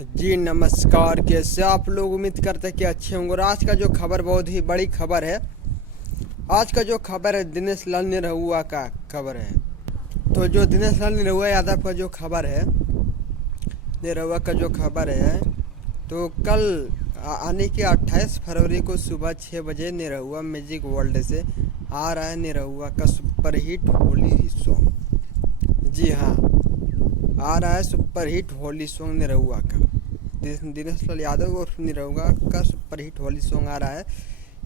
जी नमस्कार। कैसे आप लोग? उम्मीद करते हैं कि अच्छे होंगे। और आज का जो खबर बहुत ही बड़ी खबर है। आज का जो खबर है दिनेश लाल निरहुआ का खबर है। तो जो दिनेश लाल निरहुआ यादव का जो खबर है, निरहुआ का जो खबर है, तो कल आने के 28 फरवरी को सुबह 6 बजे निरहुआ म्यूजिक वर्ल्ड से आ रहा है निरहुआ का सुपरहिट होली सॉन्ग। जी हाँ, आ रहा है सुपरहिट होली सॉन्ग निरहुआ का। दिनेश लाल यादव और निरहुआ का सुपरहिट होली सॉन्ग आ रहा है।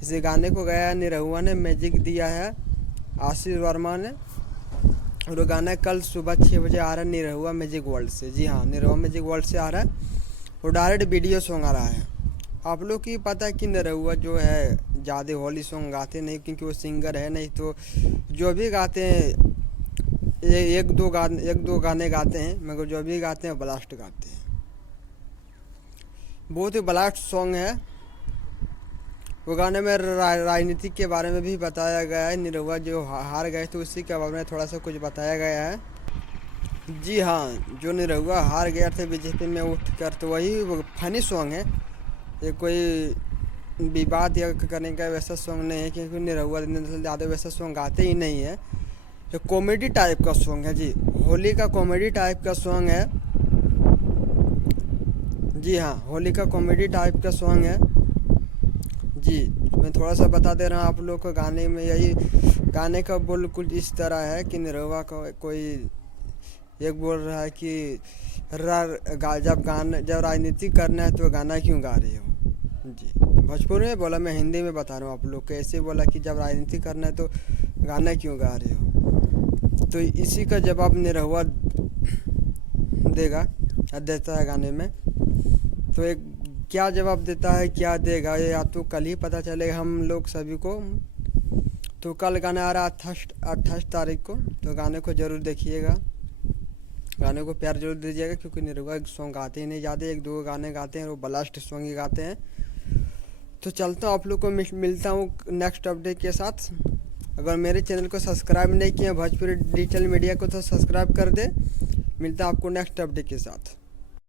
इस गाने को गाया निरहुआ ने, म्यूजिक दिया है आशीष वर्मा ने। और वो गाना कल सुबह 6 बजे आ रहा है निरहुआ म्यूजिक वर्ल्ड से। जी हाँ, निरहुआ म्यूजिक वर्ल्ड से आ रहा है और डायरेक्ट वीडियो सॉन्ग आ रहा है। आप लोग की पता है कि निरहुआ जो है ज़्यादा होली सॉन्ग गाते नहीं, क्योंकि वो सिंगर है। नहीं तो जो भी गाते हैं एक दो गाने गाते हैं, मगर जो भी गाते हैं ब्लास्ट गाते हैं। बहुत ही ब्लास्ट सॉन्ग है। वो गाने में राजनीति के बारे में भी बताया गया है। निरहुआ जो हार गए थे उसी के बारे में थोड़ा सा कुछ बताया गया है। जी हाँ, जो निरहुआ हार गया थे बीजेपी में उठ कर, तो वही फनी सॉन्ग है। ये कोई विवाद या करने का वैसा सॉन्ग नहीं है, क्योंकि निरहुआ ज़्यादा वैसा सॉन्ग गाते ही नहीं है। ये कॉमेडी टाइप का सॉन्ग है। जी, होली का कॉमेडी टाइप का सॉन्ग है। जी हाँ, होली का कॉमेडी टाइप का सॉन्ग है। जी, मैं थोड़ा सा बता दे रहा हूँ आप लोग को। गाने में यही गाने का बोल कुछ इस तरह है कि निरहुआ का कोई एक बोल रहा है कि जब राजनीति करना है तो गाना क्यों गा रहे हो। जी, भोजपुरी में बोला, मैं हिंदी में बता रहा हूँ आप लोग को। ऐसे बोला कि जब राजनीति करना है तो गाना क्यों गा रहे हो। तो इसी का जवाब निरहुआ देता है गाने में। तो एक क्या जवाब देता है, क्या देगा, या तो कल ही पता चलेगा हम लोग सभी को। तो कल गाना आ रहा है 28 तारीख को। तो गाने को ज़रूर देखिएगा, गाने को प्यार जरूर दीजिएगा, क्योंकि निरहुआ सॉन्ग गाते ही नहीं ज़्यादा, एक दो गाने गाते हैं, वो ब्लास्ट सॉन्ग ही गाते हैं। तो चलता हूँ, आप लोग को मिलता हूँ नेक्स्ट अपडेट के साथ। अगर मेरे चैनल को सब्सक्राइब नहीं किया भोजपुरी डिजिटल मीडिया को, तो सब्सक्राइब कर दे। मिलता हूँ आपको नेक्स्ट अपडेट के साथ।